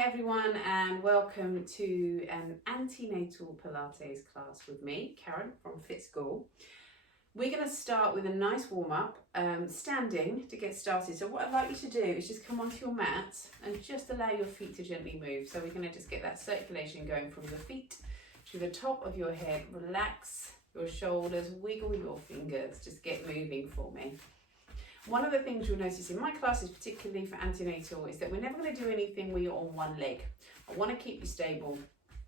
everyone, and welcome to an antenatal Pilates class with me, Karen from Fit School. We're going to start with a nice warm-up, standing to get started. So what I'd like you to do is just come onto your mat and just allow your feet to gently move. So we're going to just get that circulation going from your feet to the top of your head. Relax your shoulders, wiggle your fingers, just get moving for me. One of the things you'll notice in my classes, particularly for antenatal, is that we're never going to do anything where you're on one leg. I want to keep you stable,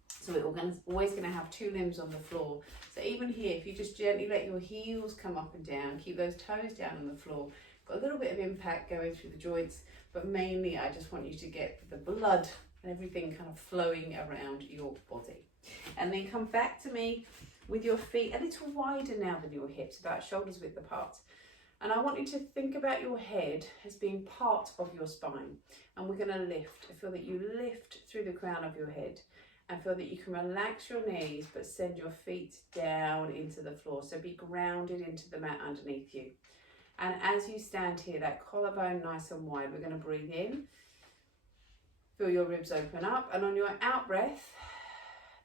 so we're always going to have two limbs on the floor. So even here, if you just gently let your heels come up and down, keep those toes down on the floor, got a little bit of impact going through the joints, but mainly I just want you to get the blood and everything kind of flowing around your body. And then come back to me with your feet a little wider now than your hips, about shoulders width apart. And I want you to think about your head as being part of your spine. And we're going to lift. I feel that you lift through the crown of your head and feel that you can relax your knees but send your feet down into the floor. So be grounded into the mat underneath you. And as you stand here, that collarbone nice and wide, we're going to breathe in. Feel your ribs open up. And on your out breath,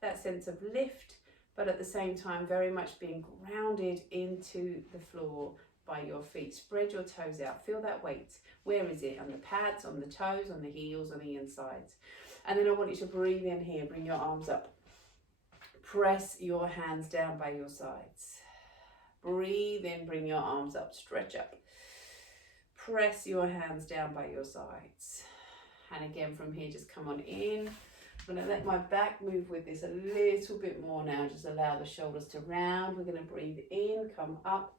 that sense of lift, but at the same time very much being grounded into the floor by your feet. Spread your toes out, feel that weight. Where is it? On the pads, on the toes, on the heels, on the insides. And then I want you to breathe in here, bring your arms up. Press your hands down by your sides. Breathe in, bring your arms up, stretch up. Press your hands down by your sides. And again from here, just come on in. I'm going to let my back move with this a little bit more now. Just allow the shoulders to round. We're going to breathe in, come up,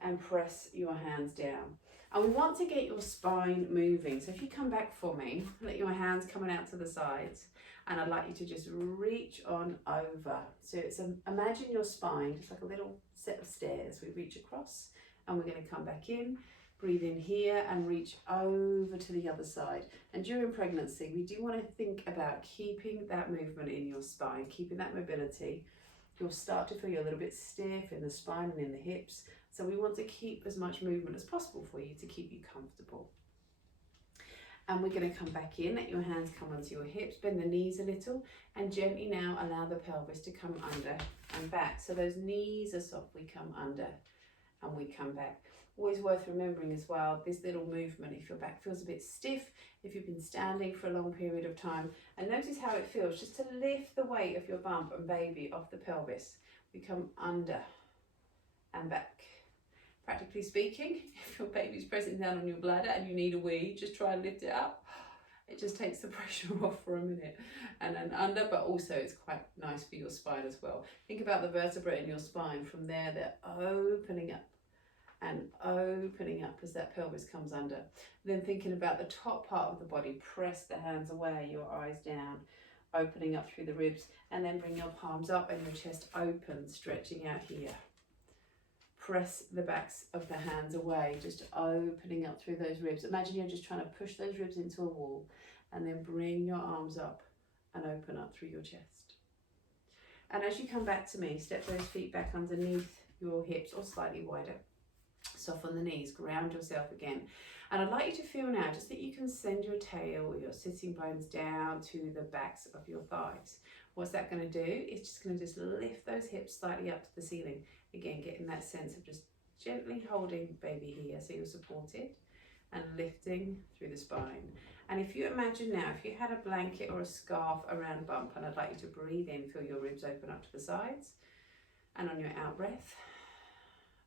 and press your hands down. And we want to get your spine moving. So if you come back for me, let your hands coming out to the sides, and I'd like you to just reach on over. So it's imagine your spine, just like a little set of stairs. We reach across and we're going to come back in, breathe in here and reach over to the other side. And during pregnancy, we do want to think about keeping that movement in your spine, keeping that mobility. You'll start to feel a little bit stiff in the spine and in the hips. So we want to keep as much movement as possible for you to keep you comfortable. And we're going to come back in, let your hands come onto your hips, bend the knees a little, and gently now allow the pelvis to come under and back. So those knees are soft, we come under and we come back. Always worth remembering as well, this little movement, if your back feels a bit stiff, if you've been standing for a long period of time, and notice how it feels just to lift the weight of your bump and baby off the pelvis. We come under and back. Practically speaking, if your baby's pressing down on your bladder and you need a wee, just try and lift it up. It just takes the pressure off for a minute. And then under, but also it's quite nice for your spine as well. Think about the vertebrae in your spine. From there, they're opening up and opening up as that pelvis comes under. Then thinking about the top part of the body, press the hands away, your eyes down, opening up through the ribs, and then bring your palms up and your chest open, stretching out here. Press the backs of the hands away, just opening up through those ribs. Imagine you're just trying to push those ribs into a wall, and then bring your arms up and open up through your chest. And as you come back to me, step those feet back underneath your hips or slightly wider. Soften the knees, ground yourself again. And I'd like you to feel now just that you can send your tail or your sitting bones down to the backs of your thighs. What's that going to do? It's just going to just lift those hips slightly up to the ceiling. Again, getting that sense of just gently holding baby here so you're supported and lifting through the spine. And if you imagine now, if you had a blanket or a scarf around bump, and I'd like you to breathe in, feel your ribs open up to the sides, and on your out breath,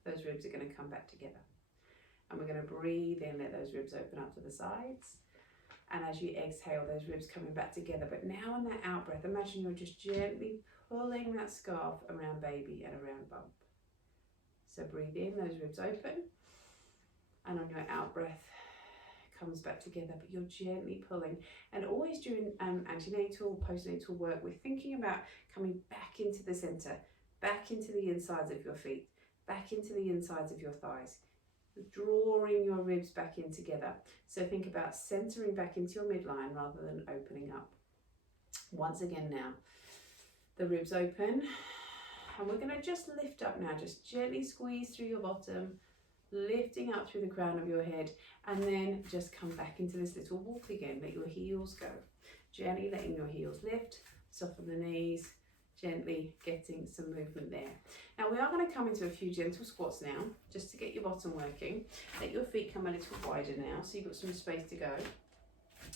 those ribs are going to come back together. And we're going to breathe in, let those ribs open up to the sides. And as you exhale, those ribs coming back together. But now on that out breath, imagine you're just gently pulling that scarf around baby and around bump. So breathe in, those ribs open. And on your out breath, comes back together, but you're gently pulling. And always during antenatal, postnatal work, we're thinking about coming back into the center, back into the insides of your feet, back into the insides of your thighs, drawing your ribs back in together. So think about centering back into your midline rather than opening up. Once again now, the ribs open, and we're going to just lift up now, just gently squeeze through your bottom, lifting up through the crown of your head, and then just come back into this little walk again. Let your heels go. Gently letting your heels lift, soften the knees, gently getting some movement there. Now we are going to come into a few gentle squats now, just to get your bottom working. Let your feet come a little wider now, so you've got some space to go.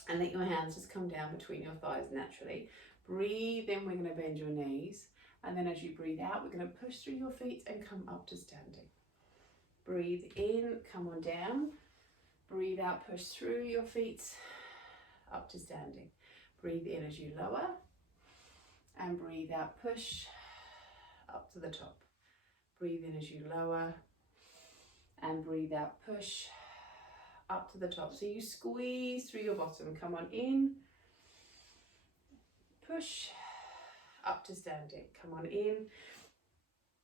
And let your hands just come down between your thighs naturally. Breathe in, we're going to bend your knees. And then as you breathe out, we're going to push through your feet and come up to standing. Breathe in, come on down. Breathe out, push through your feet, up to standing. Breathe in as you lower. And breathe out, push, up to the top. Breathe in as you lower. And breathe out, push, up to the top. So you squeeze through your bottom. Come on in. Push, up to standing. Come on in.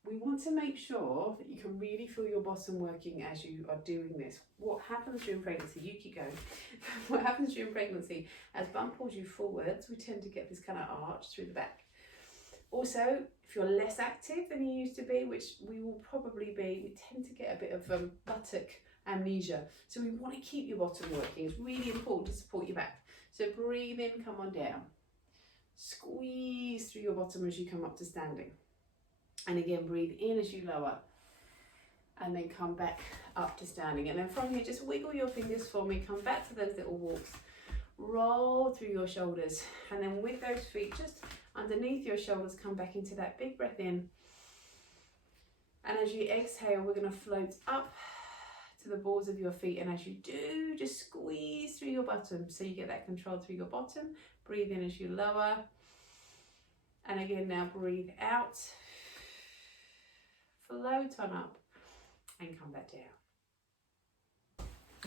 We want to make sure that you can really feel your bottom working as you are doing this. What happens during pregnancy, you keep going. What happens during pregnancy, as bum pulls you forwards, we tend to get this kind of arch through the back. Also, if you're less active than you used to be, which we will probably be, we tend to get a bit of buttock amnesia. So we want to keep your bottom working. It's really important to support your back. So breathe in, come on down. Squeeze through your bottom as you come up to standing. And again, breathe in as you lower. And then come back up to standing. And then from here, just wiggle your fingers for me. Come back to those little walks. Roll through your shoulders. And then with those feet just underneath your shoulders, come back into that big breath in. And as you exhale, we're going to float up to the balls of your feet. And as you do, just squeeze through your bottom. So you get that control through your bottom. Breathe in as you lower. And again, now breathe out. Float on up and come back down.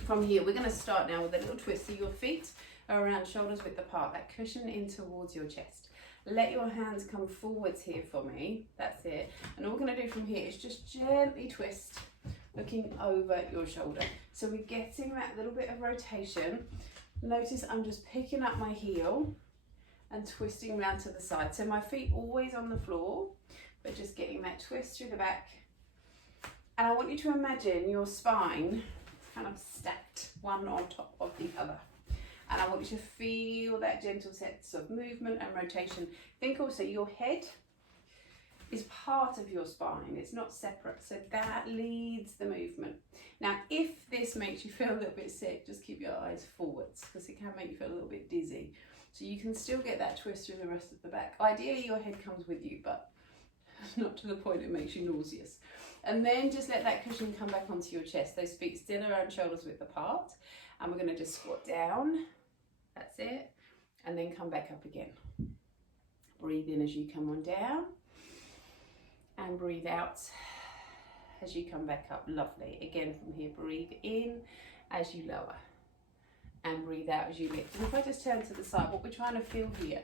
From here, we're going to start now with a little twist. So your feet are around shoulders width apart, that cushion in towards your chest. Let your hands come forwards here for me. That's it. And all we're going to do from here is just gently twist, looking over your shoulder. So we're getting that little bit of rotation. Notice I'm just picking up my heel and twisting round to the side. So my feet always on the floor, but just getting that twist through the back. And I want you to imagine your spine kind of stacked one on top of the other. And I want you to feel that gentle sense of movement and rotation. Think also your head is part of your spine. It's not separate. So that leads the movement. Now, if this makes you feel a little bit sick, just keep your eyes forwards because it can make you feel a little bit dizzy. So you can still get that twist through the rest of the back. Ideally, your head comes with you, but not to the point it makes you nauseous. And then just let that cushion come back onto your chest. Those feet still around shoulders width apart. And we're going to just squat down. That's it. And then come back up again. Breathe in as you come on down. And breathe out as you come back up. Lovely. Again from here, breathe in as you lower. And breathe out as you lift. And if I just turn to the side, what we're trying to feel here,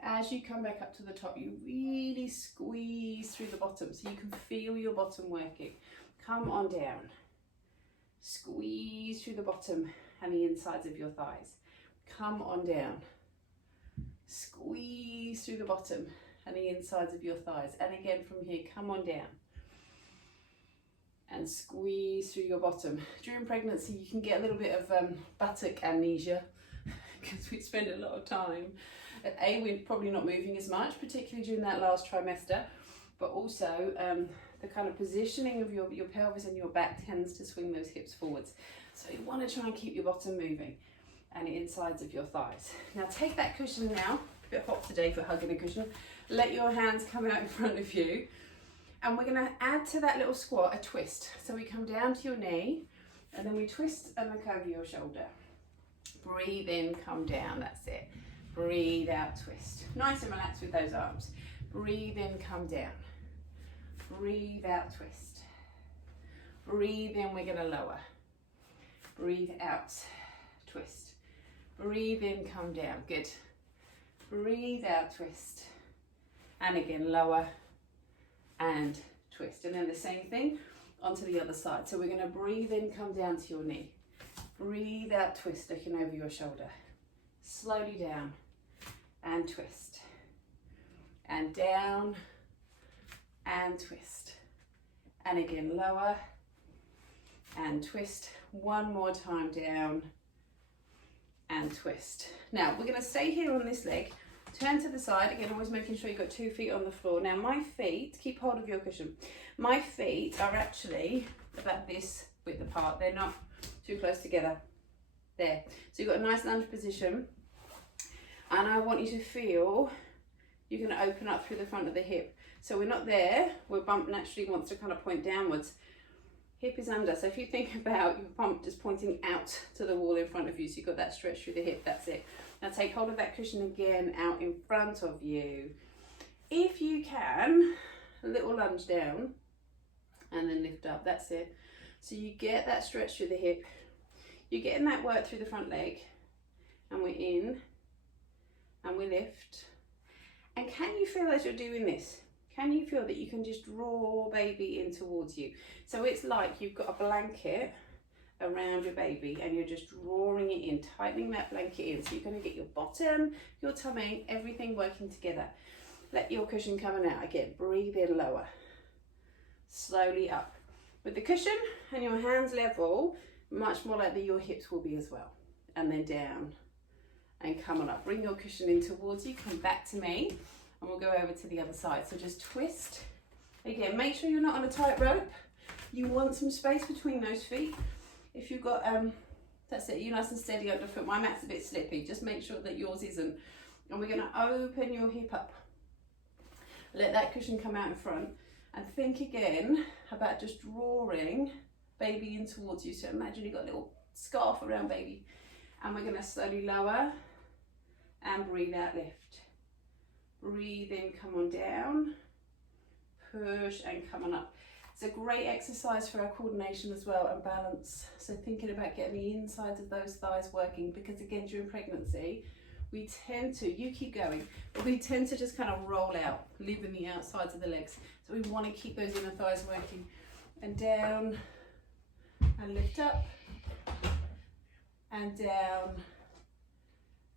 as you come back up to the top, you really squeeze through the bottom so you can feel your bottom working. Come on down. Squeeze through the bottom and the insides of your thighs. Come on down. Squeeze through the bottom and the insides of your thighs. And again from here, come on down. And squeeze through your bottom. During pregnancy, you can get a little bit of buttock amnesia because we spend a lot of time. We're probably not moving as much, particularly during that last trimester, but also the kind of positioning of your pelvis and your back tends to swing those hips forwards. So you want to try and keep your bottom moving and the insides of your thighs. Now take that cushion now, a bit hot today for hugging a cushion. Let your hands come out in front of you. And we're going to add to that little squat a twist. So we come down to your knee and then we twist and look over your shoulder. Breathe in, come down, that's it. Breathe out, twist. Nice and relaxed with those arms. Breathe in, come down. Breathe out, twist. Breathe in, we're going to lower. Breathe out, twist. Breathe in, come down, good. Breathe out, twist. And again, lower and twist. And then the same thing onto the other side. So we're going to breathe in, come down to your knee. Breathe out, twist, looking over your shoulder. Slowly down and twist. And down and twist. And again, lower and twist. One more time, down and twist. Now we're going to stay here on this leg, turn to the side, again always making sure you've got 2 feet on the floor. Now my feet, keep hold of your cushion, my feet are actually about this width apart, they're not too close together. There, so you've got a nice lunge position, and I want you to feel you're going to open up through the front of the hip. So we're not there, where bump naturally wants to kind of point downwards. Hip is under, so if you think about your bump just pointing out to the wall in front of you, so you've got that stretch through the hip, that's it. Now take hold of that cushion again, out in front of you. If you can, a little lunge down, and then lift up, that's it. So you get that stretch through the hip, you're getting that work through the front leg, and we're in, and we lift. And can you feel as you're doing this, can you feel that you can just draw baby in towards you? So it's like you've got a blanket around your baby and you're just drawing it in, tightening that blanket in. So you're going to get your bottom, your tummy, everything working together. Let your cushion coming out again. Breathe in lower, slowly up. With the cushion and your hands level, much more likely your hips will be as well. And then down and come on up. Bring your cushion in towards you, come back to me. And we'll go over to the other side. So just twist. Again, make sure you're not on a tight rope. You want some space between those feet. If you've got, that's it, you're nice and steady underfoot. My mat's a bit slippy. Just make sure that yours isn't. And we're going to open your hip up. Let that cushion come out in front. And think again about just drawing baby in towards you. So imagine you've got a little scarf around baby. And we're going to slowly lower and breathe out, lift. Breathe in, come on down, push and come on up. It's a great exercise for our coordination as well and balance. So thinking about getting the insides of those thighs working, because again during pregnancy we tend to, you keep going, but we tend to just kind of roll out, leaving the outsides of the legs. So we want to keep those inner thighs working. And down and lift up and down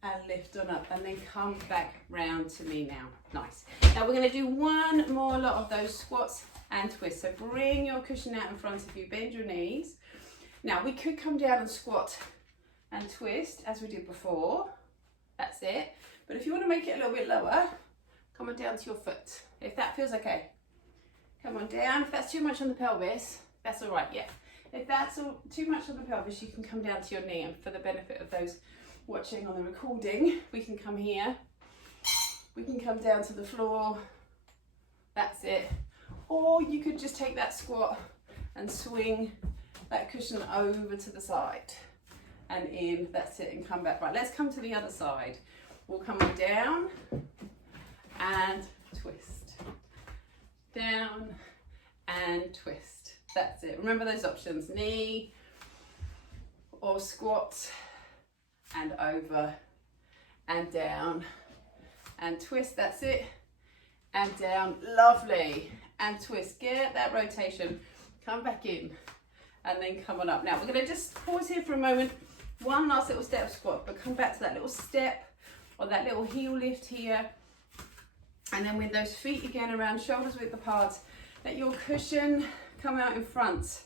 and lift on up, and then come back round to me now. Nice. Now we're going to do one more lot of those squats and twists. So bring your cushion out in front of you, bend your knees. Now we could come down and squat and twist as we did before. That's it. But if you want to make it a little bit lower, come on down to your foot. If that feels okay. Come on down. If that's too much on the pelvis, that's all right, yeah. If that's too much on the pelvis, you can come down to your knee, and for the benefit of those watching on the recording, we can come here, we can come down to the floor, that's it. Or you could just take that squat and swing that cushion over to the side and in, that's it, and come back. Right, let's come to the other side. We'll come on down and twist, down and twist, that's it. Remember those options, knee or squat, and over and down and twist, that's it, and down, lovely, and twist, get that rotation, come back in and then come on up. Now we're going to just pause here for a moment, one last little step squat, but come back to that little step or that little heel lift here, and then with those feet again around shoulders width apart, let your cushion come out in front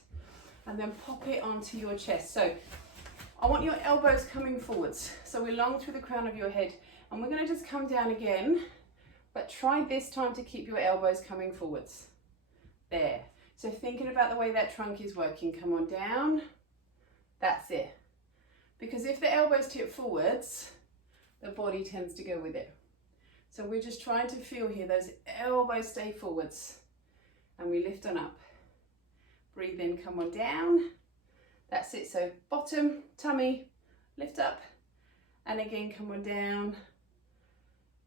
and then pop it onto your chest. So I want your elbows coming forwards, so we're long through the crown of your head, and we're going to just come down again, but try this time to keep your elbows coming forwards. There. So thinking about the way that trunk is working, come on down, that's it. Because if the elbows tip forwards, the body tends to go with it. So we're just trying to feel here, those elbows stay forwards, and we lift on up. Breathe in, come on down. That's it, so bottom, tummy, lift up, and again come on down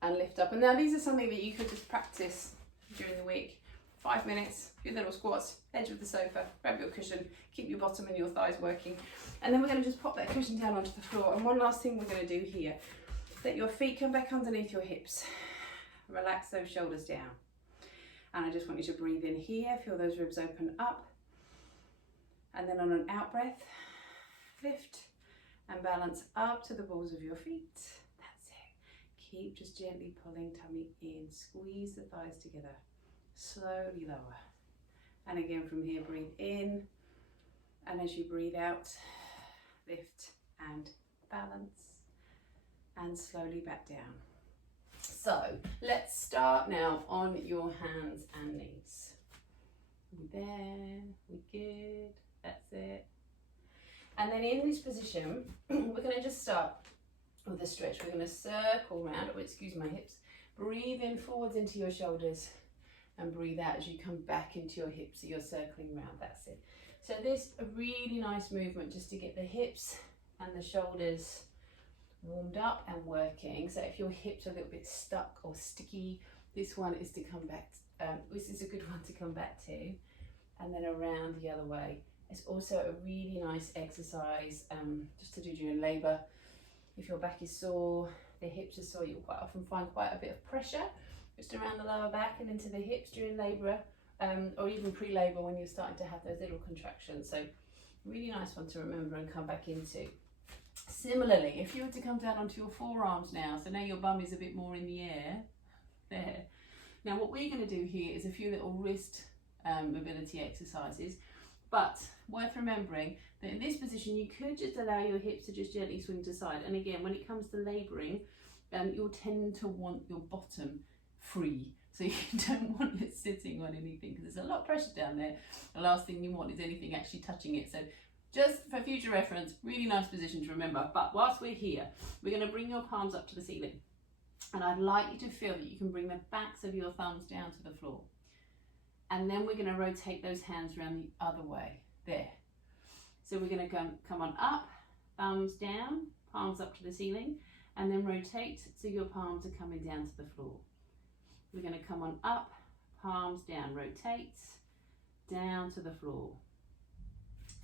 and lift up. And now these are something that you could just practice during the week. 5 minutes, few little squats, edge of the sofa, grab your cushion, keep your bottom and your thighs working. And then we're going to just pop that cushion down onto the floor. And one last thing we're going to do here, let your feet come back underneath your hips. Relax those shoulders down. And I just want you to breathe in here, feel those ribs open up. And then on an out breath, lift and balance up to the balls of your feet. That's it. Keep just gently pulling tummy in. Squeeze the thighs together. Slowly lower. And again from here, breathe in And as you breathe out, lift and balance and slowly back down. So let's start now on your hands and knees. We there, we good, that's it. And then in this position, we're going to just start with a stretch. We're going to circle round, oh excuse my hips, breathe in forwards into your shoulders and breathe out as you come back into your hips, so you're circling round, that's it. So this a really nice movement just to get the hips and the shoulders warmed up and working. So if your hips are a little bit stuck or sticky, this one is to come back, this is a good one to come back to, and then around the other way. It's also a really nice exercise just to do during labour. If your back is sore, the hips are sore, you'll quite often find quite a bit of pressure just around the lower back and into the hips during labour, or even pre-labour when you're starting to have those little contractions. So really nice one to remember and come back into. Similarly, if you were to come down onto your forearms now, so now your bum is a bit more in the air, there. Now what we're going to do here is a few little wrist mobility exercises, but worth remembering that in this position you could just allow your hips to just gently swing to side. And again, when it comes to labouring, you'll tend to want your bottom free, so you don't want it sitting on anything because there's a lot of pressure down there. The last thing you want is anything actually touching it. So just for future reference, really nice position to remember. But whilst we're here, we're going to bring your palms up to the ceiling, and I'd like you to feel that you can bring the backs of your thumbs down to the floor. And then we're going to rotate those hands around the other way, there. So we're going to come on up, thumbs down, palms up to the ceiling, and then rotate so your palms are coming down to the floor. We're going to come on up, palms down, rotate, down to the floor.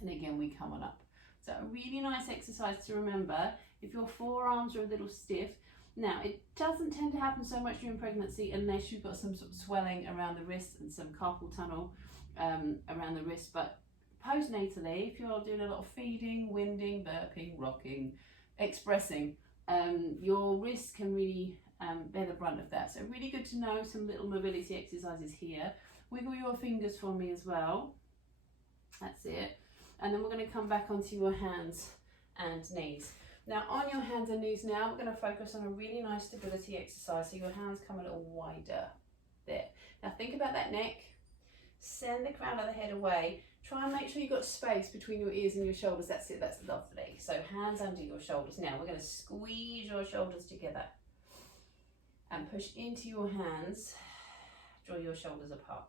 And again, we come on up. So a really nice exercise to remember if your forearms are a little stiff. Now, it doesn't tend to happen so much during pregnancy unless you've got some sort of swelling around the wrist and some carpal tunnel around the wrist. But postnatally, if you're doing a lot of feeding, winding, burping, rocking, expressing, your wrists can really bear the brunt of that. So really good to know some little mobility exercises here. Wiggle your fingers for me as well. That's it. And then we're going to come back onto your hands and knees. Now on your hands and knees now, we're going to focus on a really nice stability exercise. So your hands come a little wider, there. Now think about that neck, send the crown of the head away. Try and make sure you've got space between your ears and your shoulders. That's it, that's lovely. So hands under your shoulders. Now we're going to squeeze your shoulders together and push into your hands, draw your shoulders apart.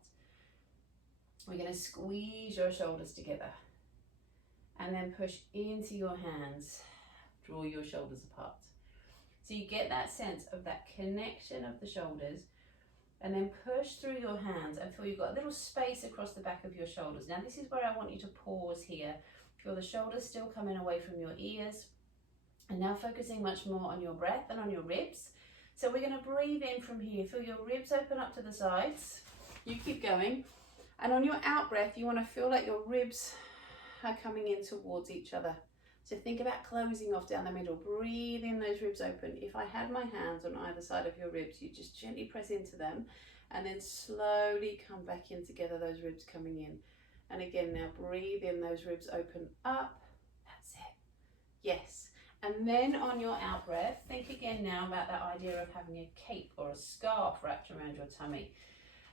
We're going to squeeze your shoulders together and then push into your hands, draw your shoulders apart. So you get that sense of that connection of the shoulders, and then push through your hands and feel you've got a little space across the back of your shoulders. Now this is where I want you to pause here. Feel the shoulders still coming away from your ears, and now focusing much more on your breath and on your ribs. So we're going to breathe in from here. Feel your ribs open up to the sides. You keep going. And on your out breath, you want to feel like your ribs are coming in towards each other. So think about closing off down the middle. Breathe in those ribs open. If I had my hands on either side of your ribs, you just gently press into them and then slowly come back in together, those ribs coming in. And again, now breathe in, those ribs open up. That's it. Yes. And then on your out breath, think again now about that idea of having a cape or a scarf wrapped around your tummy.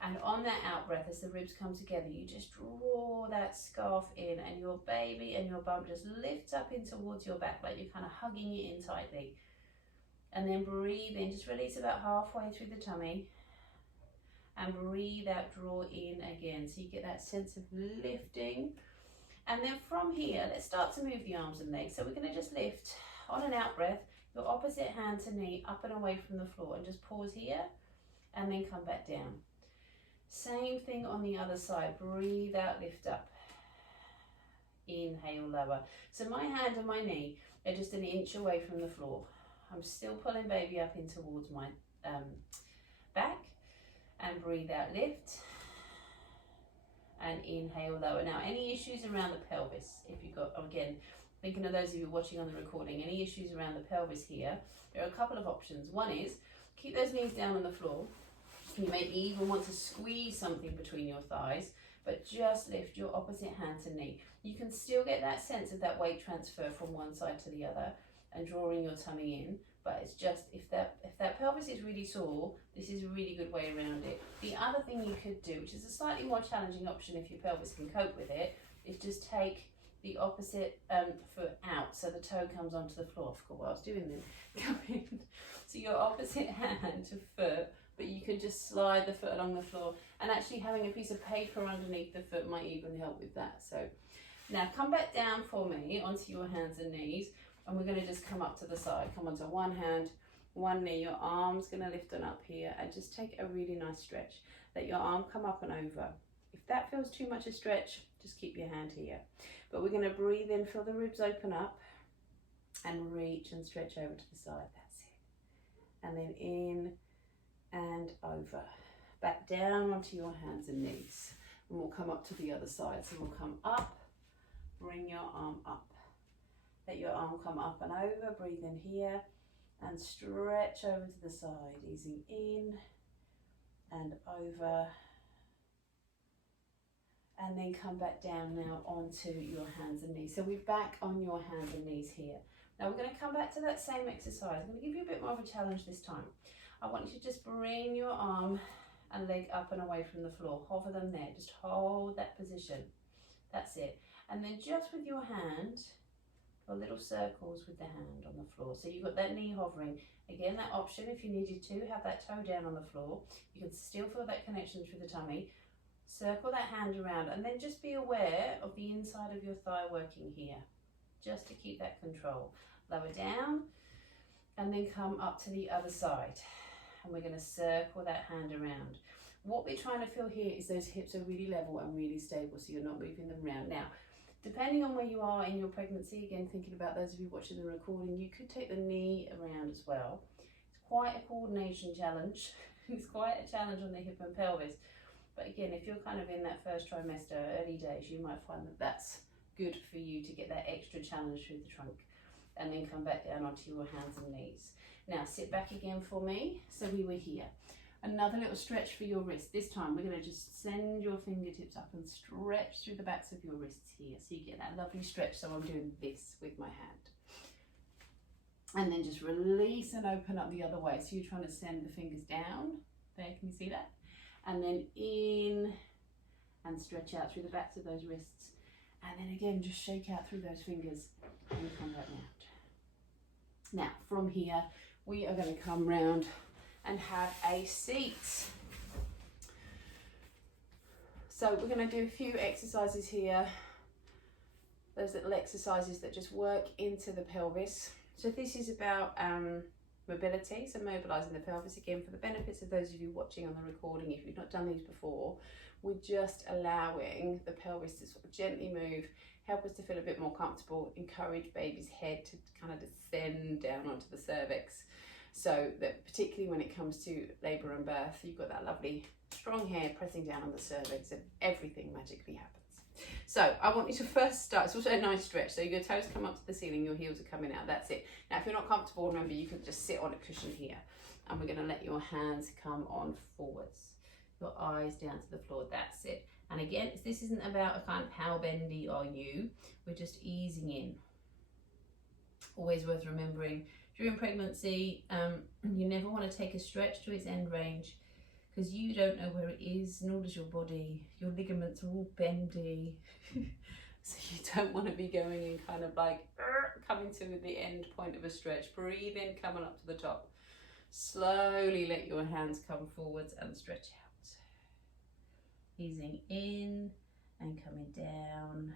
And on that out breath, as the ribs come together, you just draw that scarf in, and your baby and your bum just lifts up in towards your back, like you're kind of hugging it in tightly. And then breathe in, just release about halfway through the tummy. And breathe out, draw in again. So you get that sense of lifting. And then from here, let's start to move the arms and legs. So we're going to just lift on an out breath, your opposite hand to knee, up and away from the floor. And just pause here, and then come back down. Same thing on the other side. Breathe out, lift up. Inhale, lower. So my hand and my knee are just an inch away from the floor. I'm still pulling baby up in towards my back. And breathe out, lift. And inhale, lower. Now, any issues around the pelvis? If you've got, again, thinking of those of you watching on the recording, any issues around the pelvis here, there are a couple of options. One is, keep those knees down on the floor. You may even want to squeeze something between your thighs, but just lift your opposite hand to knee. You can still get that sense of that weight transfer from one side to the other and drawing your tummy in, but it's just, if that pelvis is really sore, this is a really good way around it. The other thing you could do, which is a slightly more challenging option if your pelvis can cope with it, is just take the opposite foot out so the toe comes onto the floor. I forgot what I was doing then. Come in. So your opposite hand to foot, but you can just slide the foot along the floor, and actually having a piece of paper underneath the foot might even help with that. So now come back down for me onto your hands and knees, and we're going to just come up to the side. Come onto one hand, one knee, your arm's going to lift on up here, and just take a really nice stretch. Let your arm come up and over. If that feels too much a stretch, just keep your hand here. But we're going to breathe in, feel the ribs open up, and reach and stretch over to the side. That's it. And then in and over. Back down onto your hands and knees. And we'll come up to the other side. So we'll come up, bring your arm up. Let your arm come up and over. Breathe in here and stretch over to the side. Easing in and over. And then come back down now onto your hands and knees. So we're back on your hands and knees here. Now we're going to come back to that same exercise. I'm going to give you a bit more of a challenge this time. I want you to just bring your arm and leg up and away from the floor. Hover them there. Just hold that position. That's it. And then just with your hand, go little circles with the hand on the floor. So you've got that knee hovering. Again, that option, if you needed to, have that toe down on the floor. You can still feel that connection through the tummy. Circle that hand around, and then just be aware of the inside of your thigh working here, just to keep that control. Lower down, and then come up to the other side. And we're going to circle that hand around. What we're trying to feel here is those hips are really level and really stable, so you're not moving them around. Now, depending on where you are in your pregnancy, again, thinking about those of you watching the recording, you could take the knee around as well. It's quite a coordination challenge. It's quite a challenge on the hip and pelvis. But again, if you're kind of in that first trimester, early days, you might find that that's good for you to get that extra challenge through the trunk. And then come back down onto your hands and knees. Now sit back again for me. So we were here. Another little stretch for your wrist. This time we're going to just send your fingertips up and stretch through the backs of your wrists here. So you get that lovely stretch. So I'm doing this with my hand. And then just release and open up the other way. So you're trying to send the fingers down. There, can you see that? And then in and stretch out through the backs of those wrists. And then again, just shake out through those fingers and come back round. Now, from here, we are going to come round and have a seat. So we're going to do a few exercises here. Those little exercises that just work into the pelvis. So this is about mobility, so mobilising the pelvis. Again, for the benefits of those of you watching on the recording, if you've not done these before, we're just allowing the pelvis to sort of gently move, help us to feel a bit more comfortable, encourage baby's head to kind of descend down onto the cervix, so that particularly when it comes to labour and birth, you've got that lovely strong hair pressing down on the cervix and everything magically happens. So I want you to first start, it's also a nice stretch, so your toes come up to the ceiling, your heels are coming out, that's it. Now if you're not comfortable, remember you can just sit on a cushion here, and we're going to let your hands come on forwards, your eyes down to the floor, that's it. And again, this isn't about a kind of how bendy are you, we're just easing in. Always worth remembering, during pregnancy, you never want to take a stretch to its end range, because you don't know where it is, nor does your body. Your ligaments are all bendy. So you don't want to be going in kind of like coming to the end point of a stretch. Breathe in, coming up to the top. Slowly let your hands come forwards and stretch out. Easing in and coming down.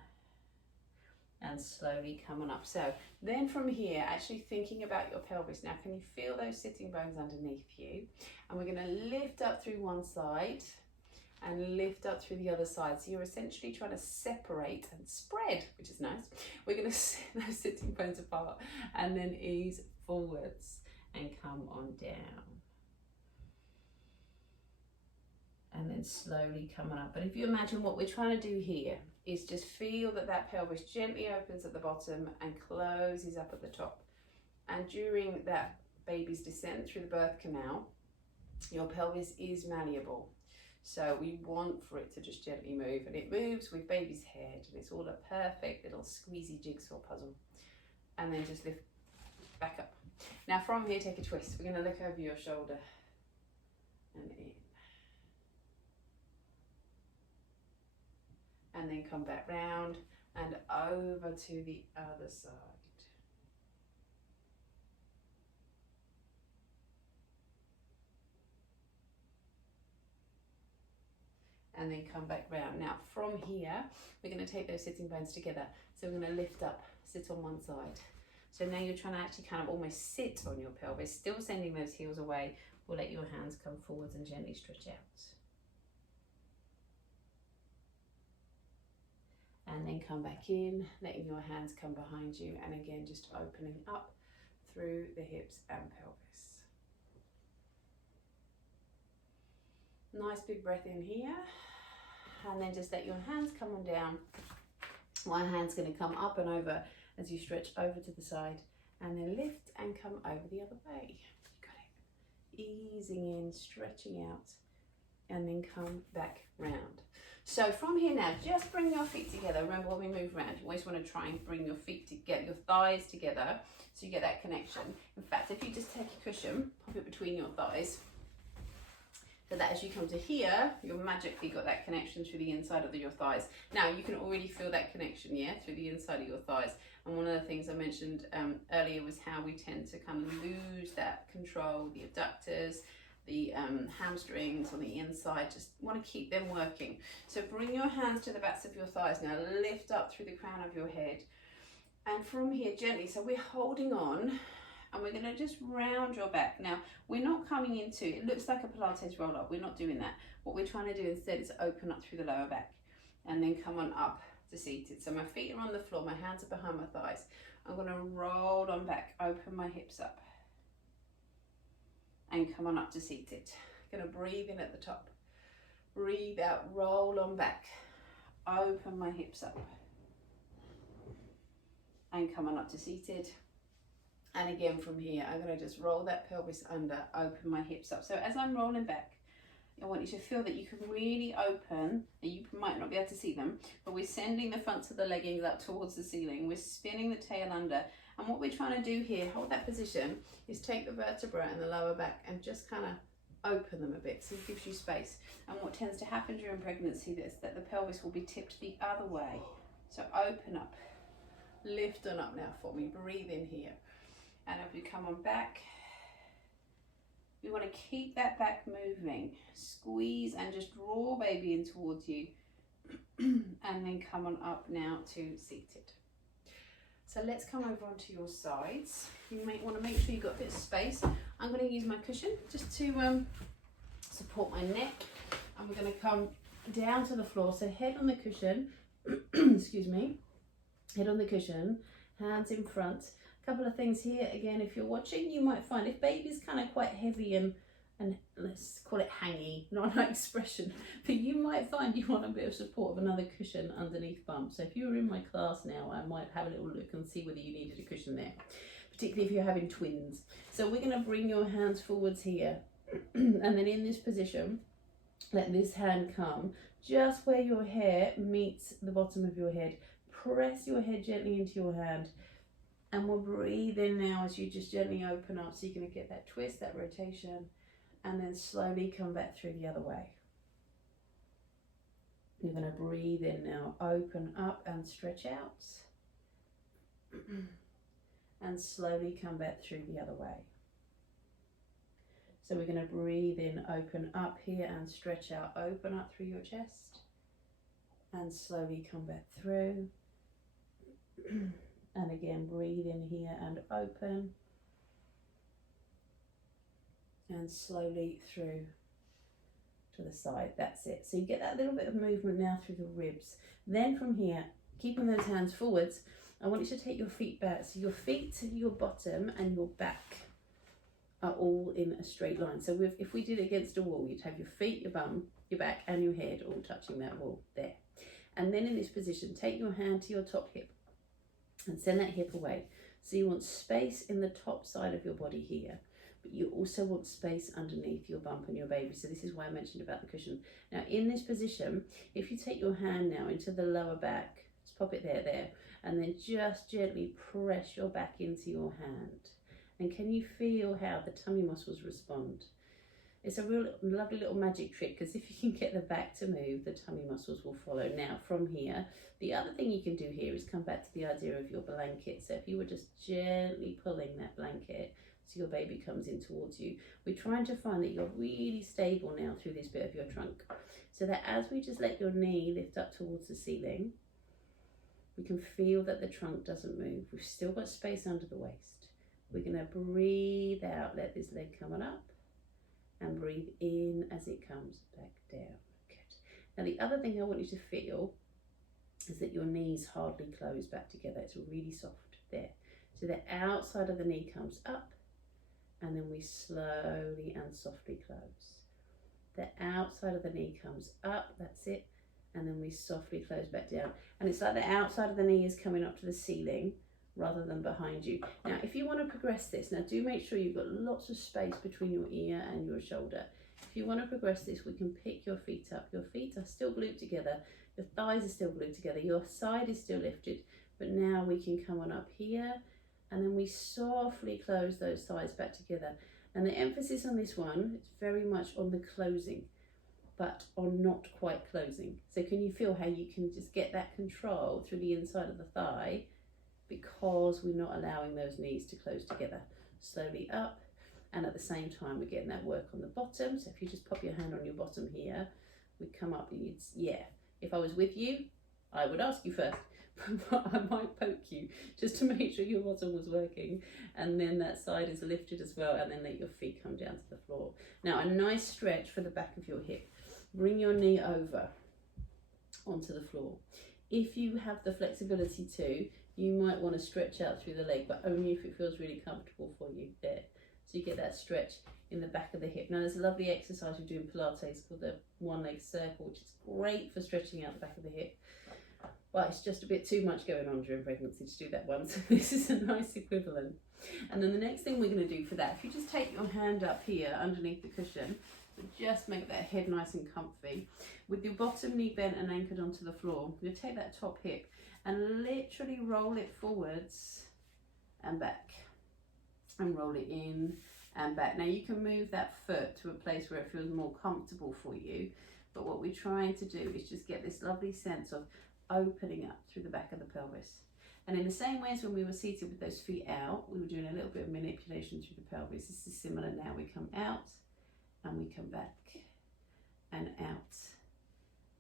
And slowly coming up. So then from here, actually thinking about your pelvis. Now, can you feel those sitting bones underneath you? And we're going to lift up through one side and lift up through the other side. So you're essentially trying to separate and spread, which is nice. We're going to sit those sitting bones apart and then ease forwards and come on down. And then slowly coming up. But if you imagine what we're trying to do here is just feel that that pelvis gently opens at the bottom and closes up at the top. And during that baby's descent through the birth canal, your pelvis is malleable. So we want for it to just gently move, and it moves with baby's head, and it's all a perfect little squeezy jigsaw puzzle. And then just lift back up. Now from here, take a twist. We're going to look over your shoulder and in. And then come back round and over to the other side. And then come back round. Now from here, we're going to take those sitting bones together. So we're going to lift up, sit on one side. So now you're trying to actually kind of almost sit on your pelvis, still sending those heels away. We'll let your hands come forwards and gently stretch out. And then come back in, letting your hands come behind you. And again, just opening up through the hips and pelvis. Nice big breath in here. And then just let your hands come on down. One hand's going to come up and over as you stretch over to the side. And then lift and come over the other way. You got it. Easing in, stretching out. And then come back round. So from here now, just bring your feet together. Remember when we move around, you always want to try and bring your feet to get your thighs together so you get that connection. In fact, if you just take a cushion, pop it between your thighs, so that as you come to here, you've magically got that connection through the inside of your thighs. Now you can already feel that connection, yeah, through the inside of your thighs. And one of the things I mentioned earlier was how we tend to kind of lose that control, the abductors, the hamstrings on the inside, just want to keep them working. So bring your hands to the backs of your thighs now, lift up through the crown of your head. And from here, gently, so we're holding on, and we're going to just round your back. Now, we're not coming into, it looks like a Pilates roll up, we're not doing that. What we're trying to do instead is open up through the lower back, and then come on up to seated. So my feet are on the floor, my hands are behind my thighs. I'm going to roll on back, open my hips up. And come on up to seated. Going to breathe in at the top. Breathe out, roll on back. Open my hips up. And come on up to seated. And again from here, I'm going to just roll that pelvis under, open my hips up. So as I'm rolling back, I want you to feel that you can really open, and you might not be able to see them, but we're sending the fronts of the leggings up towards the ceiling. We're spinning the tail under. And what we're trying to do here, hold that position, is take the vertebra and the lower back and just kind of open them a bit, so it gives you space. And what tends to happen during pregnancy is that the pelvis will be tipped the other way. So open up, lift on up now for me, breathe in here. And if we come on back, we want to keep that back moving. Squeeze and just draw baby in towards you. And then come on up now to seated. So let's come over onto your sides. You might want to make sure you've got a bit of space. I'm going to use my cushion just to support my neck. And we're going to come down to the floor. So head on the cushion, excuse me, head on the cushion, hands in front. A couple of things here. Again, if you're watching, you might find if baby's kind of quite heavy and let's call it hangy, not an expression, but you might find you want a bit of support of another cushion underneath bum. So if you were in my class now, I might have a little look and see whether you needed a cushion there, particularly if you're having twins. So we're going to bring your hands forwards here, and then in this position, let this hand come just where your hair meets the bottom of your head. Press your head gently into your hand, and we'll breathe in now as you just gently open up, so you're going to get that twist, that rotation. And then slowly come back through the other way. You're going to breathe in now, open up and stretch out. And slowly come back through the other way. So we're going to breathe in, open up here and stretch out, open up through your chest. And slowly come back through. And again, breathe in here and open. And slowly through to the side. That's it. So you get that little bit of movement now through the ribs. Then from here, keeping those hands forwards, I want you to take your feet back. So your feet, your bottom and your back are all in a straight line. So if we did it against a wall, you'd have your feet, your bum, your back and your head all touching that wall there. And then in this position, take your hand to your top hip and send that hip away. So you want space in the top side of your body here. but you also want space underneath your bump and your baby. So this is why I mentioned about the cushion. Now in this position, if you take your hand now into the lower back, just pop it there, and then just gently press your back into your hand. And can you feel how the tummy muscles respond? It's a real lovely little magic trick, because if you can get the back to move, the tummy muscles will follow. Now from here, the other thing you can do here is come back to the idea of your blanket. So if you were just gently pulling that blanket so your baby comes in towards you, we're trying to find that you're really stable now through this bit of your trunk. So that as we just let your knee lift up towards the ceiling, we can feel that the trunk doesn't move. We've still got space under the waist. We're going to breathe out, let this leg come on up, and breathe in as it comes back down. Good. Now the other thing I want you to feel is that your knees hardly close back together. It's really soft there. So the outside of the knee comes up, and then we slowly and softly close. The outside of the knee comes up, that's it, and then we softly close back down. And it's like the outside of the knee is coming up to the ceiling rather than behind you. Now, if you want to progress this, now do make sure you've got lots of space between your ear and your shoulder. If you want to progress this, we can pick your feet up. Your feet are still glued together, your thighs are still glued together, your side is still lifted, but now we can come on up here, and then we softly close those thighs back together. And the emphasis on this one, it's very much on the closing, but on not quite closing. So can you feel how you can just get that control through the inside of the thigh, because we're not allowing those knees to close together? Slowly up, and at the same time we're getting that work on the bottom. So if you just pop your hand on your bottom here, we come up, and you'd, yeah, if I was with you, I would ask you first, but I might poke you just to make sure your bottom was working, and then that side is lifted as well, and then let your feet come down to the floor. Now a nice stretch for the back of your hip. Bring your knee over onto the floor. If you have the flexibility to, you might want to stretch out through the leg, but only if it feels really comfortable for you there. So you get that stretch in the back of the hip. Now there's a lovely exercise we do in Pilates called the one leg circle, which is great for stretching out the back of the hip. But it's just a bit too much going on during pregnancy to do that one, so this is a nice equivalent. And then the next thing we're going to do for that, if you just take your hand up here underneath the cushion, just make that head nice and comfy. With your bottom knee bent and anchored onto the floor, you'll take that top hip and literally roll it forwards and back, and roll it in and back. Now you can move that foot to a place where it feels more comfortable for you, but what we're trying to do is just get this lovely sense of opening up through the back of the pelvis. And in the same way as when we were seated with those feet out, we were doing a little bit of manipulation through the pelvis. This is similar now. We come out and we come back and out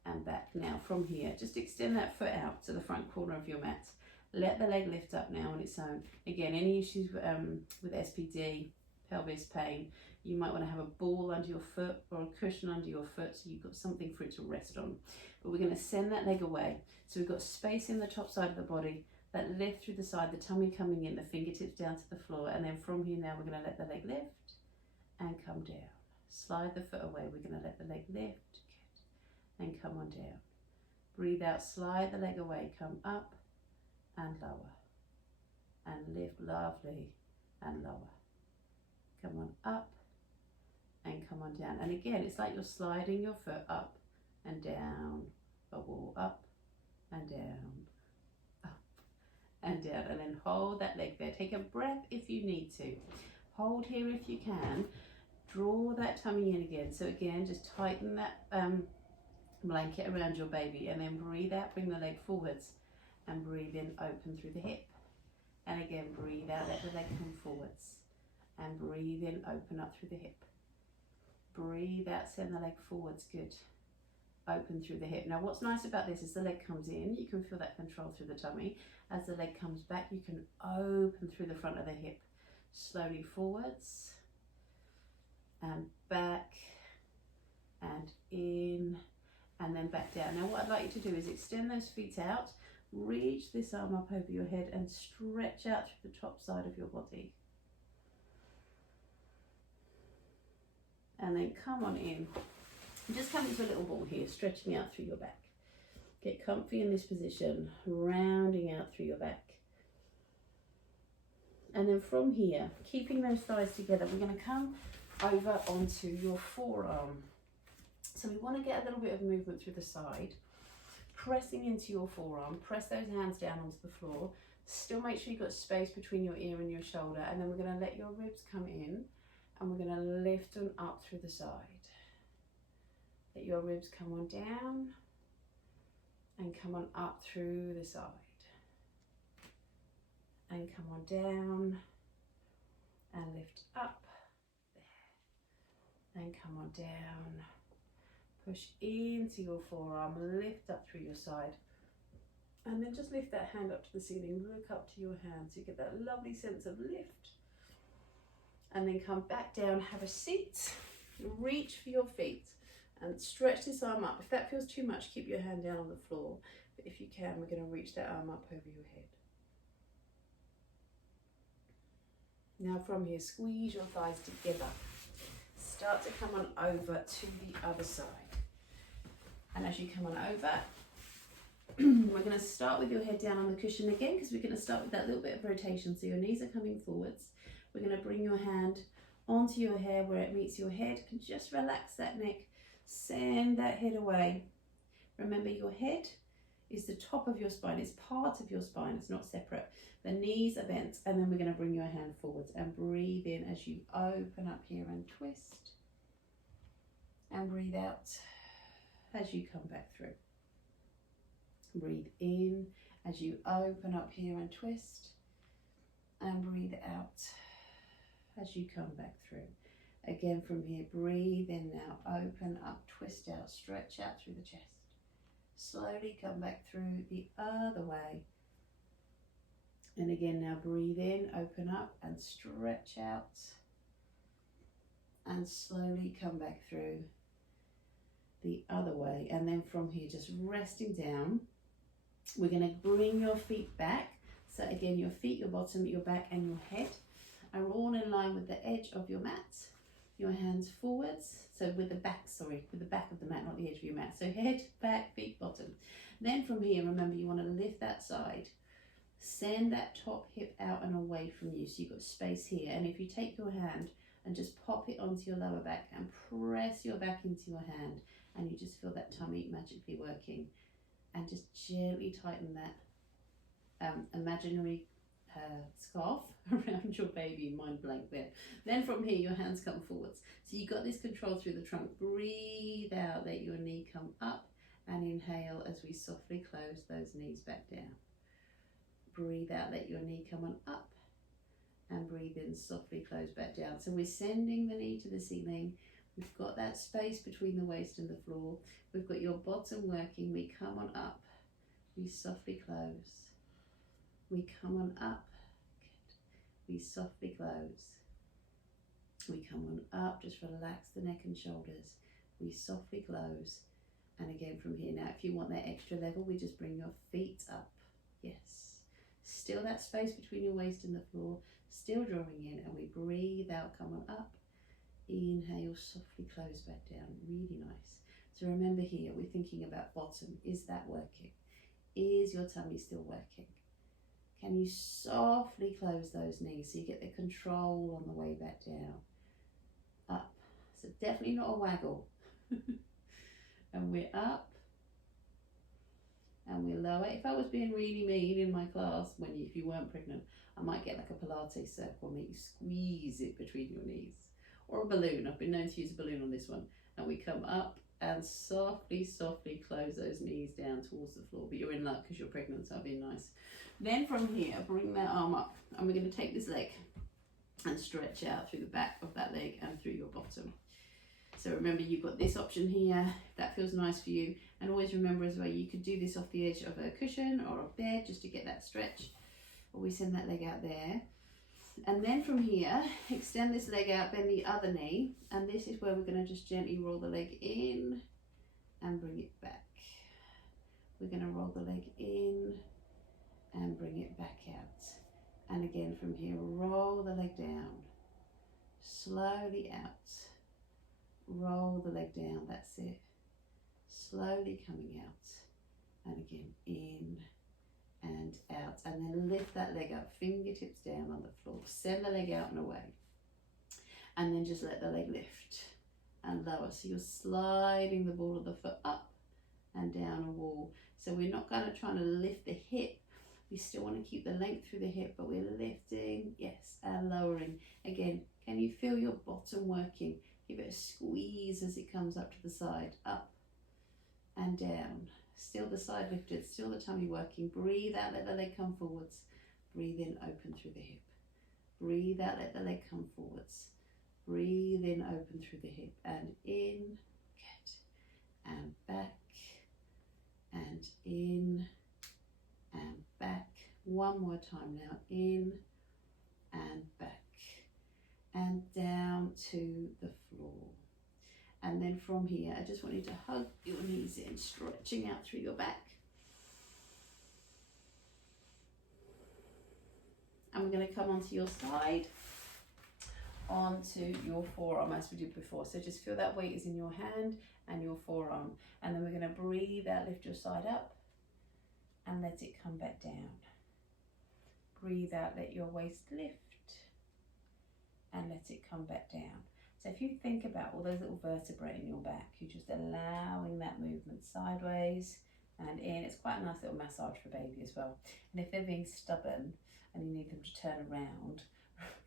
and back. Now from here, just extend that foot out to the front corner of your mat. Let the leg lift up now on its own. Again, any issues with SPD, pelvis pain, you might want to have a ball under your foot or a cushion under your foot, so you've got something for it to rest on. But we're going to send that leg away. So we've got space in the top side of the body, that lift through the side, the tummy coming in, the fingertips down to the floor. And then from here now, we're going to let the leg lift and come down. Slide the foot away. We're going to let the leg lift and come on down. Breathe out, slide the leg away, come up and lower. And lift, lovely, and lower. Come on up and come on down. And again, it's like you're sliding your foot up and down a wall, up and down, up and down. And then hold that leg there. Take a breath if you need to. Hold here if you can. Draw that tummy in again. So again, just tighten that blanket around your baby, and then breathe out, bring the leg forwards, and breathe in, open through the hip. And again, breathe out, let the leg come forwards, and breathe in, open up through the hip. Breathe out, send the leg forwards, good. Open through the hip. Now what's nice about this is the leg comes in, you can feel that control through the tummy. As the leg comes back, you can open through the front of the hip. Slowly forwards, and back, and in, and then back down. Now what I'd like you to do is extend those feet out, reach this arm up over your head, and stretch out through the top side of your body. And then come on in. Just come into a little ball here, stretching out through your back. Get comfy in this position, rounding out through your back. And then from here, keeping those thighs together, we're going to come over onto your forearm. So we want to get a little bit of movement through the side, pressing into your forearm. Press those hands down onto the floor. Still make sure you've got space between your ear and your shoulder, and then we're going to let your ribs come in and we're going to lift them up through the side. Let your ribs come on down and come on up through the side. And come on down and lift up there. And come on down. Push into your forearm, lift up through your side. And then just lift that hand up to the ceiling, look up to your hand so you get that lovely sense of lift. And then come back down, have a seat, reach for your feet and stretch this arm up. If that feels too much, keep your hand down on the floor. But if you can, we're going to reach that arm up over your head. Now from here, squeeze your thighs together. Start to come on over to the other side. And as you come on over, we're going to start with your head down on the cushion again, because we're going to start with that little bit of rotation. So your knees are coming forwards. We're going to bring your hand onto your hair where it meets your head and just relax that neck. Send that head away. Remember, your head is the top of your spine. It's part of your spine. It's not separate. The knees are bent, and then we're going to bring your hand forwards and breathe in as you open up here and twist, and breathe out as you come back through. Breathe in as you open up here and twist, and breathe out as you come back through. Again from here, breathe in now, open up, twist out, stretch out through the chest. Slowly come back through the other way. And again now, breathe in, open up and stretch out. And slowly come back through the other way. And then from here, just resting down, we're going to bring your feet back. So again, your feet, your bottom, your back and your head are all in line with the edge of your mat. Your hands forwards, so with the back of the mat, not the edge of your mat. So head, back, feet, bottom. Then from here, remember, you want to lift that side. Send that top hip out and away from you, so you've got space here. And if you take your hand and just pop it onto your lower back and press your back into your hand, and you just feel that tummy magically working, and just gently tighten that imaginary scarf around your baby, mind blank there. Then from here, your hands come forwards. So you got this control through the trunk. Breathe out, let your knee come up, and inhale as we softly close those knees back down. Breathe out, let your knee come on up, and breathe in, softly close back down. So we're sending the knee to the ceiling. We've got that space between the waist and the floor. We've got your bottom working. We come on up, we softly close. We come on up, good. We softly close. We come on up, just relax the neck and shoulders. We softly close. And again from here, now if you want that extra level, we just bring your feet up. Yes. Still that space between your waist and the floor, still drawing in, and we breathe out, come on up. Inhale, softly close back down, really nice. So remember here, we're thinking about bottom. Is that working? Is your tummy still working? Can you softly close those knees so you get the control on the way back down? Up. So definitely not a waggle. And we're up. And we're lower. If I was being really mean in my class, if you weren't pregnant, I might get like a Pilates circle and make you squeeze it between your knees. Or a balloon. I've been known to use a balloon on this one. And we come up and softly, softly close those knees down towards the floor. But you're in luck because you're pregnant, so that'll be nice. Then from here, bring that arm up, and we're going to take this leg and stretch out through the back of that leg and through your bottom. So remember, you've got this option here, if that feels nice for you. And always remember as well, you could do this off the edge of a cushion or a bed just to get that stretch. Always send that leg out there. And then from here, extend this leg out, bend the other knee. And this is where we're going to just gently roll the leg in and bring it back. We're going to roll the leg in and bring it back out. And again from here, roll the leg down, slowly out, roll the leg down, that's it, slowly coming out, and again in and out, and then lift that leg up, fingertips down on the floor, send the leg out and away, and then just let the leg lift and lower. So you're sliding the ball of the foot up and down a wall. So we're not going to try to lift the hip. We still want to keep the length through the hip, but we're lifting, yes, and lowering. Again, can you feel your bottom working? Give it a squeeze as it comes up to the side, up and down. Still the side lifted, still the tummy working. Breathe out, let the leg come forwards. Breathe in, open through the hip. Breathe out, let the leg come forwards. Breathe in, open through the hip, and in, good, and back, and in, and back. One more time now, in, and back, and down to the floor. And then from here, I just want you to hug your knees in, stretching out through your back. And we're going to come onto your side, onto your forearm as we did before. So just feel that weight is in your hand and your forearm. And then we're going to breathe out, lift your side up and let it come back down. Breathe out, let your waist lift and let it come back down. So if you think about all those little vertebrae in your back, you're just allowing that movement sideways and in. It's quite a nice little massage for baby as well. And if they're being stubborn and you need them to turn around,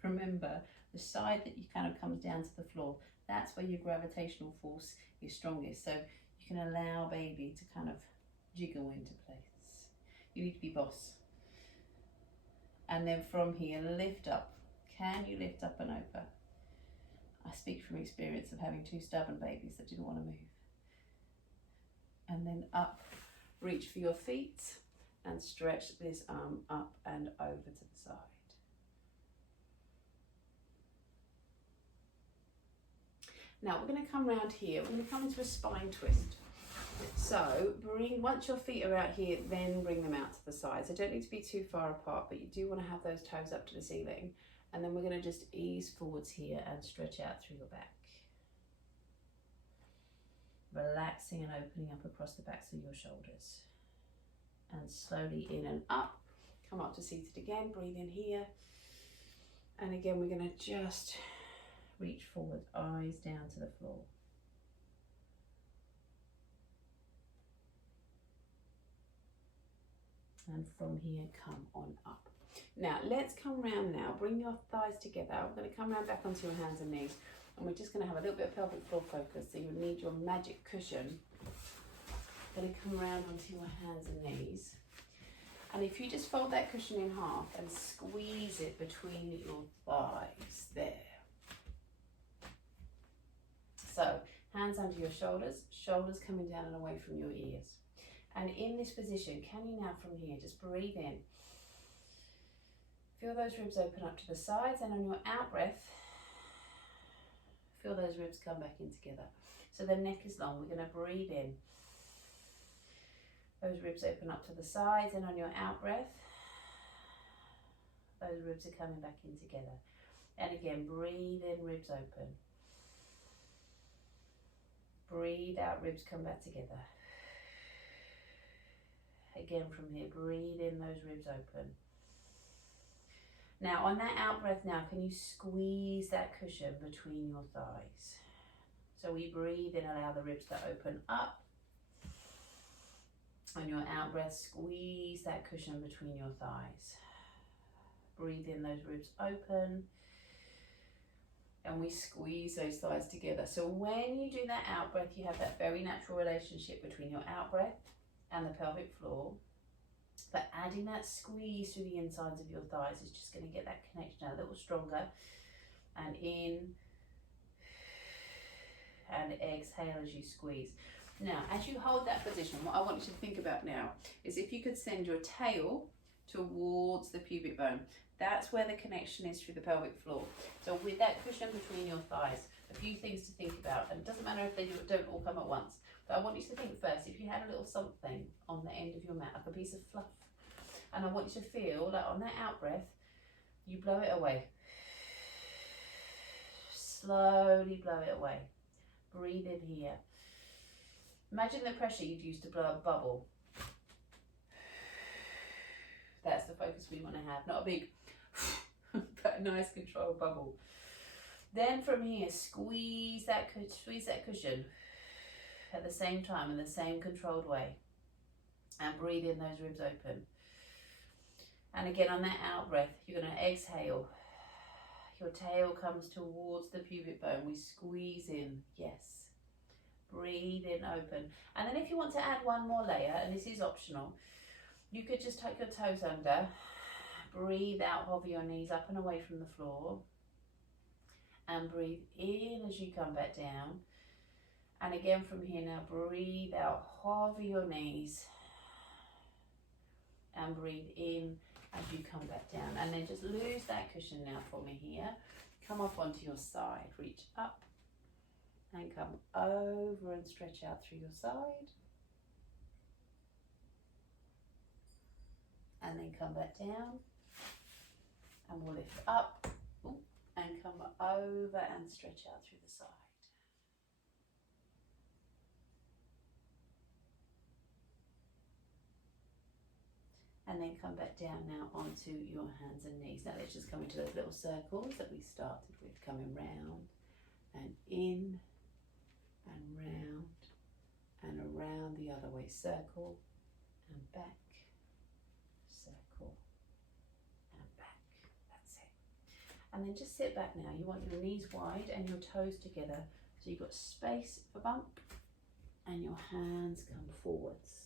remember the side that you kind of comes down to the floor, that's where your gravitational force is strongest. So you can allow baby to kind of jiggle into place. You need to be boss. And then from here, lift up. Can you lift up and over? I speak from experience of having two stubborn babies that didn't want to move. And then up, reach for your feet and stretch this arm up and over to the side. Now we're going to come round here, we're going to come into a spine twist. So once your feet are out here, then bring them out to the sides. They don't need to be too far apart, but you do want to have those toes up to the ceiling. And then we're going to just ease forwards here and stretch out through your back. Relaxing and opening up across the backs of your shoulders. And slowly in and up. Come up to seated again, breathe in here. And again, we're going to just reach forward, eyes down to the floor. And from here, come on up. Now, let's come round now. Bring your thighs together. We're going to come round back onto your hands and knees. And we're just going to have a little bit of pelvic floor focus. So you need your magic cushion. Going to come round onto your hands and knees. And if you just fold that cushion in half and squeeze it between your thighs, there. So, hands under your shoulders, shoulders coming down and away from your ears. And in this position, can you now from here, just breathe in. Feel those ribs open up to the sides, and on your out breath, feel those ribs come back in together. So the neck is long, we're going to breathe in. Those ribs open up to the sides, and on your out breath, those ribs are coming back in together. And again, breathe in, ribs open. Breathe out, ribs come back together. Again from here, breathe in, those ribs open. Now on that out breath now, can you squeeze that cushion between your thighs? So we breathe in, allow the ribs to open up. On your out breath, squeeze that cushion between your thighs. Breathe in, those ribs open. And we squeeze those thighs together. So when you do that out breath, you have that very natural relationship between your out breath and the pelvic floor. But adding that squeeze through the insides of your thighs is just going to get that connection a little stronger. And in and exhale as you squeeze. Now, as you hold that position, what I want you to think about now is if you could send your tail towards the pubic bone. That's where the connection is through the pelvic floor. So with that cushion between your thighs, a few things to think about. And it doesn't matter if they don't all come at once. But I want you to think first, if you had a little something on the end of your mat, like a piece of fluff, and I want you to feel like on that out breath, you blow it away. Slowly blow it away. Breathe in here. Imagine the pressure you'd use to blow a bubble. That's the focus we want to have, not a big, but a nice controlled bubble. Then from here, squeeze that cushion at the same time in the same controlled way, and breathe in those ribs open. And again, on that out breath, you're going to exhale. Your tail comes towards the pubic bone. We squeeze in, yes. Breathe in, open. And then if you want to add one more layer, and this is optional, you could just tuck your toes under, breathe out, hover your knees up and away from the floor, and breathe in as you come back down. And again from here now, breathe out, hover your knees, and breathe in as you come back down. And then just lose that cushion now for me here. Come up onto your side, reach up, and come over and stretch out through your side. And then come back down, and we'll lift up, and come over and stretch out through the side. And then come back down now onto your hands and knees. Now let's just come into those little circles that we started with, coming round and in and round and around the other way. Circle and back, circle and back. That's it. And then just sit back now. You want your knees wide and your toes together, so you've got space for bump, and your hands come forwards.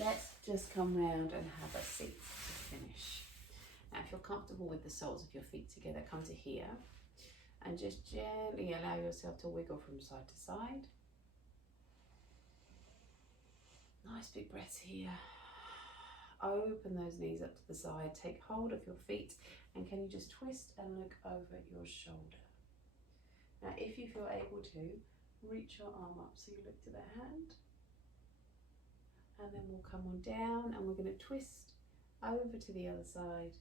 Let's just come round and have a seat to finish. Now if you're comfortable with the soles of your feet together, come to here and just gently allow yourself to wiggle from side to side. Nice big breaths here. Open those knees up to the side, take hold of your feet, and can you just twist and look over your shoulder. Now if you feel able to, reach your arm up so you look to the hand. And then we'll come on down, and we're going to twist over to the other side,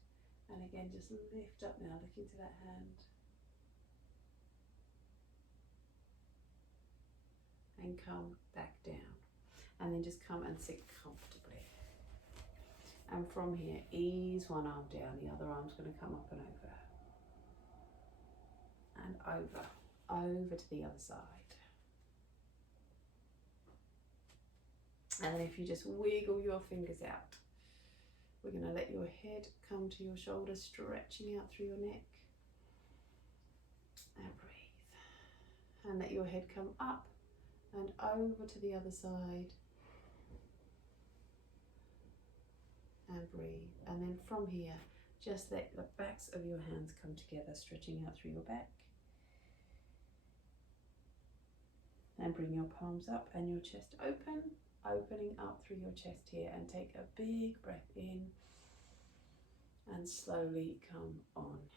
and again just lift up now, look into that hand, and come back down, and then just come and sit comfortably. And from here, ease one arm down, the other arm's going to come up and over to the other side. And then if you just wiggle your fingers out, we're going to let your head come to your shoulders, stretching out through your neck. And breathe. And let your head come up and over to the other side. And breathe. And then from here, just let the backs of your hands come together, stretching out through your back. And bring your palms up and your chest open. Opening up through your chest here, and take a big breath in and slowly come on.